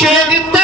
cheia de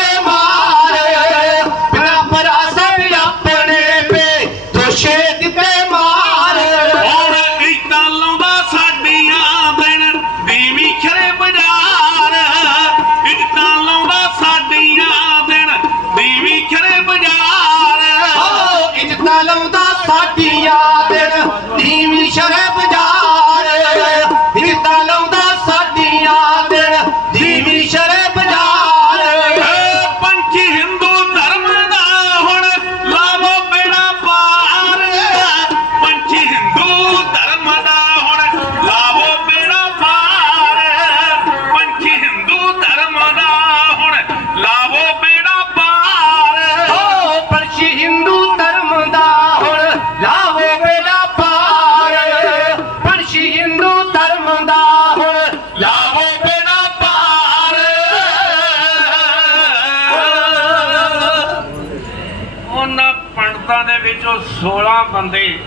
ਉਹਨਾਂ ਪੰਡਤਾਂ ਦੇ ਵਿੱਚੋਂ 16 ਬੰਦੇ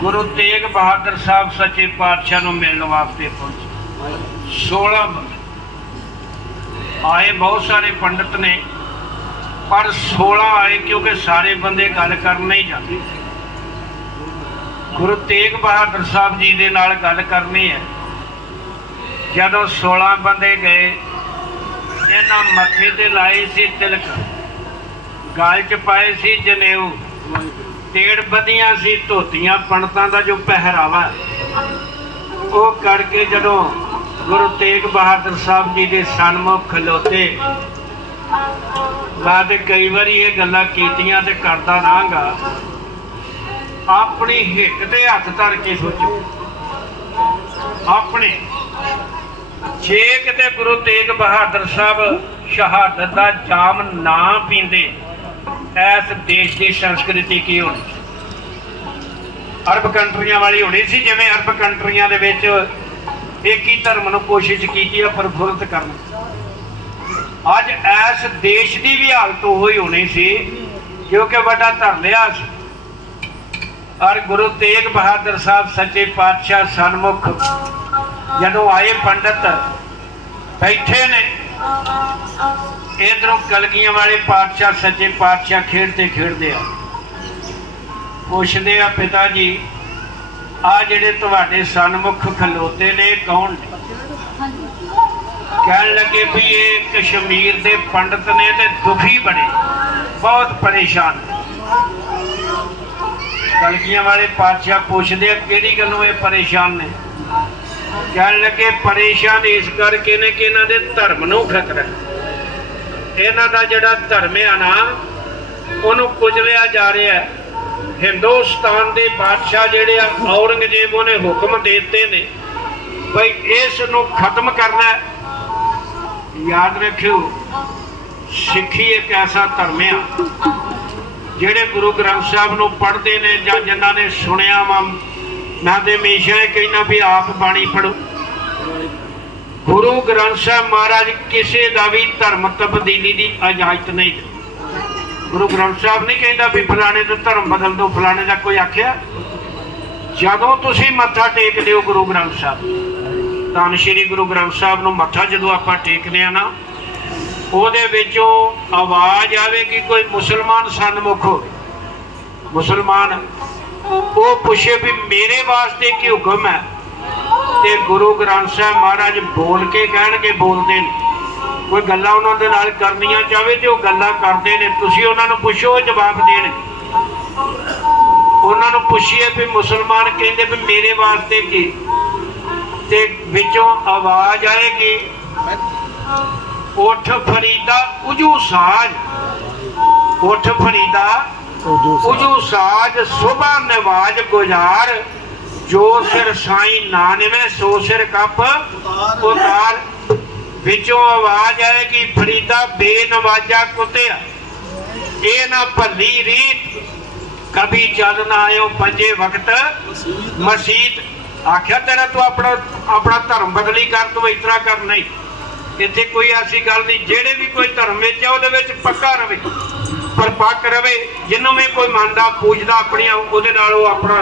ਗੁਰੂ ਤੇਗ ਬਹਾਦਰ ਸਾਹਿਬ ਸੱਚੇ ਪਾਤਸ਼ਾਹ ਨੂੰ ਮਿਲਣ ਵਾਸਤੇ ਪਹੁੰਚੇ। 16 ਬੰਦੇ। ਆਏ ਬਹੁਤ ਸਾਰੇ ਪੰਡਤ ਨੇ, ਪਰ 16 ਆਏ ਕਿਉਂਕਿ ਸਾਰੇ ਬੰਦੇ ਗੱਲ ਕਰਨ ਨਹੀਂ ਜਾਂਦੇ। ਗੁਰੂ ਤੇਗ ਬਹਾਦਰ ਸਾਹਿਬ ਜੀ ਦੇ ਨਾਲ ਗੱਲ ਕਰਨੀ ਹੈ। ਜਦੋਂ 16 ਬੰਦੇ ਗਏ, ਇਹਨਾਂ ਮੱਥੇ ਤੇ ਲਾਏ ਸੀ ਤਿਲਕ। ਗਾਲ ਚ ਪਾਏ ਸੀ ਜਨੇਊ। ਤੇੜ ਬੱਧੀਆਂ ਸੀ ਧੋਤੀਆਂ, ਪੰਡਤਾਂ ਦਾ ਜੋ ਪਹਿਰਾਵਾ। ਉਹ ਕਰਕੇ ਜਦੋਂ ਗੁਰੂ ਤੇਗ ਬਹਾਦਰ ਸਾਹਿਬ ਜੀ ਦੇ ਸਨਮੁਖ ਖਲੋਤੇ, ਬਾਅਦ ਕਈ ਵਾਰੀ ਇਹ ਗੱਲਾਂ ਕੀਤੀਆਂ ਤੇ ਕਰਦਾ ਰਹਾਂਗਾ। ਆਪਣੀ ਹਿੱਕ ਤੇ ਹੱਥ ਧਰ ਕੇ ਸੋਚੋ। ਆਪਣੇ ਜੇ ਕਿਤੇ ਗੁਰੂ ਤੇਗ ਬਹਾਦਰ ਸਾਹਿਬ ਸ਼ਹਾਦਤ ਦਾ ਜਾਮ ਨਾ ਪੀਂਦੇ। ਇਸ ਦੇਸ਼ ਦੀ ਸੰਸਕ੍ਰਿਤੀ ਕੀ ਹੋਣੀ? ਅਰਬ ਕੰਟਰੀਆਂ ਵਾਲੀ ਹੋਣੀ ਸੀ, ਜਿਵੇਂ ਅਰਬ ਕੰਟਰੀਆਂ ਦੇ ਵਿੱਚ ਇੱਕ ਧਰਮ ਨੂੰ ਕੋਸ਼ਿਸ਼ ਕੀਤੀ ਹੈ ਪ੍ਰਫੁੱਲਤ ਕਰਨ। ਅੱਜ ਇਸ ਦੇਸ਼ ਦੀ ਵੀ ਹਾਲਤ ਉਹੀ ਹੋਣੀ ਸੀ ਕਿਉਂਕਿ ਵੱਡਾ ਧਰ ਲਿਆ ਸੀ। ਔਰ ਗੁਰੂ ਤੇਗ ਬਹਾਦਰ ਸਾਹਿਬ ਸੱਚੇ ਪਾਤਸ਼ਾਹ ਸਨਮੁਖ ਜਦੋਂ ਆਏ ਪੰਡਤ, ਬੈਠੇ ਨੇ। ਇਧਰੋਂ ਕਲਗੀਆਂ ਵਾਲੇ ਪਾਤਸ਼ਾਹ ਸੱਚੇ ਪਾਤਸ਼ਾਹ ਖੇਡਦੇ ਖੇਡਦੇ ਆ। ਪੁੱਛਦੇ ਆ, ਪਿਤਾ ਜੀ, ਆ ਜਿਹੜੇ ਤੁਹਾਡੇ ਸਨਮੁਖ ਖਲੋਤੇ ਨੇ, ਕੌਣ ਨੇ? ਕਹਿਣ ਲੱਗੇ ਵੀ ਇਹ ਕਸ਼ਮੀਰ ਦੇ ਪੰਡਤ ਨੇ ਤੇ ਦੁਖੀ ਬਣੇ, ਬਹੁਤ ਪਰੇਸ਼ਾਨ। ਨੇ ਕਲਗੀਆਂ ਵਾਲੇ ਪਾਤਸ਼ਾਹ ਪੁੱਛਦੇ ਆ, ਕਿਹੜੀ ਗੱਲੋਂ ਇਹ ਪਰੇਸ਼ਾਨ ਨੇ? ਕਹਿਣ ਲੱਗੇ, ਪਰੇਸ਼ਾਨ ਇਸ ਕਰਕੇ ਨੇ ਕਿ ਇਹਨਾਂ ਦੇ ਧਰਮ ਨੂੰ ਖਤਰਾ ਹੈ। ਇਹਨਾਂ ਦਾ ਜਿਹੜਾ ਧਰਮ ਹੈ ਨਾ, ਉਹਨੂੰ ਕੁਚਲਿਆ ਜਾ ਰਿਹਾ ਹੈ। ਹਿੰਦੁਸਤਾਨ ਦੇ ਬਾਦਸ਼ਾਹ ਜਿਹੜੇ ਆ, ਔਰੰਗਜ਼ੇਬ ਉਹਨੇ ਹੁਕਮ ਦੇ ਦਿੱਤੇ ਨੇ ਭਈ ਇਸ ਨੂੰ ਖਤਮ ਕਰਨਾ ਯਾਦ ਰੱਖਿਓ, ਸਿੱਖੀ ਇੱਕ ਐਸਾ ਧਰਮ ਆ, ਜਿਹੜੇ ਗੁਰੂ ਗ੍ਰੰਥ ਸਾਹਿਬ ਨੂੰ ਪੜ੍ਹਦੇ ਨੇ ਜਾਂ ਜਿਨ੍ਹਾਂ ਨੇ ਸੁਣਿਆ ਵਾ। ਮੈਂ ਤੇ ਹਮੇਸ਼ਾ ਇਹ ਕਹਿੰਦਾ ਵੀ ਆਪ ਬਾਣੀ ਪੜੋ ਗੁਰੂ ਗ੍ਰੰਥ ਸਾਹਿਬ ਮਹਾਰਾਜ ਕਿਸੇ ਦਾ ਵੀ ਧਰਮ ਤਬਦੀਲੀ ਦੀ ਇਜਾਜ਼ਤ ਨਹੀਂ ਦਿੰਦੇ। ਗੁਰੂ ਗ੍ਰੰਥ ਸਾਹਿਬ ਨਹੀਂ ਕਹਿੰਦਾ ਵੀ ਫਲਾਣੇ ਦਾ ਧਰਮ ਬਦਲ ਦਿਓ, ਫਲਾਣੇ ਦਾ ਕੋਈ ਆਖਿਆ। ਜਦੋਂ ਤੁਸੀਂ ਮੱਥਾ ਟੇਕਦੇ ਹੋ ਗੁਰੂ ਗ੍ਰੰਥ ਸਾਹਿਬ, ਤਾਂ ਸ਼੍ਰੀ ਗੁਰੂ ਗ੍ਰੰਥ ਸਾਹਿਬ ਨੂੰ ਮੱਥਾ ਜਦੋਂ ਆਪਾਂ ਟੇਕਦੇ ਆ ਨਾ, ਉਹਦੇ ਵਿੱਚੋਂ ਆਵਾਜ਼ ਆਵੇਗੀ ਕੋਈ ਮੁਸਲਮਾਨ ਸਨਮੁਖ ਹੋਵੇ। ਮੁਸਲਮਾਨ, ਉਹ ਪੁੱਛੇ ਵੀ ਮੇਰੇ ਵਾਸਤੇ ਕੀ ਹੁਕਮ ਹੈ? ਤੇ ਗੁਰੂ ਗ੍ਰੰਥ ਸਾਹਿਬ ਮਹਾਰਾਜ ਬੋਲ ਕੇ ਕਹਿਣਗੇ ਬੋਲਦੇ ਨੇ। ਕੋਈ ਗੱਲਾਂ ਉਹਨਾਂ ਦੇ ਨਾਲ ਕਰਨੀਆਂ ਚਾਹਵੇ ਤੇ ਉਹ ਗੱਲਾਂ ਕਰਦੇ ਨੇ। ਤੁਸੀਂ ਉਹਨਾਂ ਨੂੰ ਪੁੱਛੋ ਜਵਾਬ ਦੇਣ ਉਹਨਾਂ ਨੂੰ ਪੁੱਛੀਏ ਵੀ ਮੁਸਲਮਾਨ ਕਹਿੰਦੇ ਵੀ ਮੇਰੇ ਵਾਸਤੇ ਕੀ? ਤੇ ਵਿੱਚੋਂ ਆਵਾਜ਼ ਆਏਗੀ ਉਠ ਫਰੀਦਾ ਉਜੂ ਸਾਜ। ਉਠ ਫਰੀਦਾ ਉਜੂ ਸਾਜ ਸੁਬਾ ਨਵਾਜ ਗੁਜ਼ਾਰ। ਜੋ ਸਿਰ ਸਾਈ ਨਾ ਨਿਵੇਂ ਸੋ ਸਿਰ ਕੱਪ ਉਤਾਰ। ਵਿੱਚੋਂ ਆਵਾਜ਼ ਆਏਗੀ ਫਰੀਦਾ ਬੇਨਵਾਜਾ ਕੁੱਤਿਆ। ਇਹ ਨਾ ਭੱਲੀ ਰੀਤ ਕਭੀ ਚੱਲ ਨਾ ਆਇਓ ਪੰਜੇ ਵਕਤ। ਮਸਜਿਦ ਆਖਿਆ ਤੇਰਾ ਤੂੰ ਆਪਣਾ ਆਪਣਾ ਧਰਮ ਬਦਲੀ ਕਰ ਤੂੰ ਇਸ ਤਰ੍ਹਾਂ ਕਰ ਨਹੀਂ। ਇੱਥੇ ਕੋਈ ਐਸੀ ਗੱਲ ਨਹੀਂ ਜਿਹੜੇ ਵੀ ਕੋਈ ਧਰਮ ਵਿੱਚ ਆ ਉਹਦੇ ਵਿੱਚ ਪੱਕਾ ਰਵੇ। ਪਰ ਪੱਕ ਰਵੇ ਜਿਹਨੂੰ ਵੀ ਕੋਈ ਮੰਨਦਾ ਪੂਜਦਾ ਆਪਣੀਆਂ ਉਹਦੇ ਨਾਲ ਉਹ ਆਪਣਾ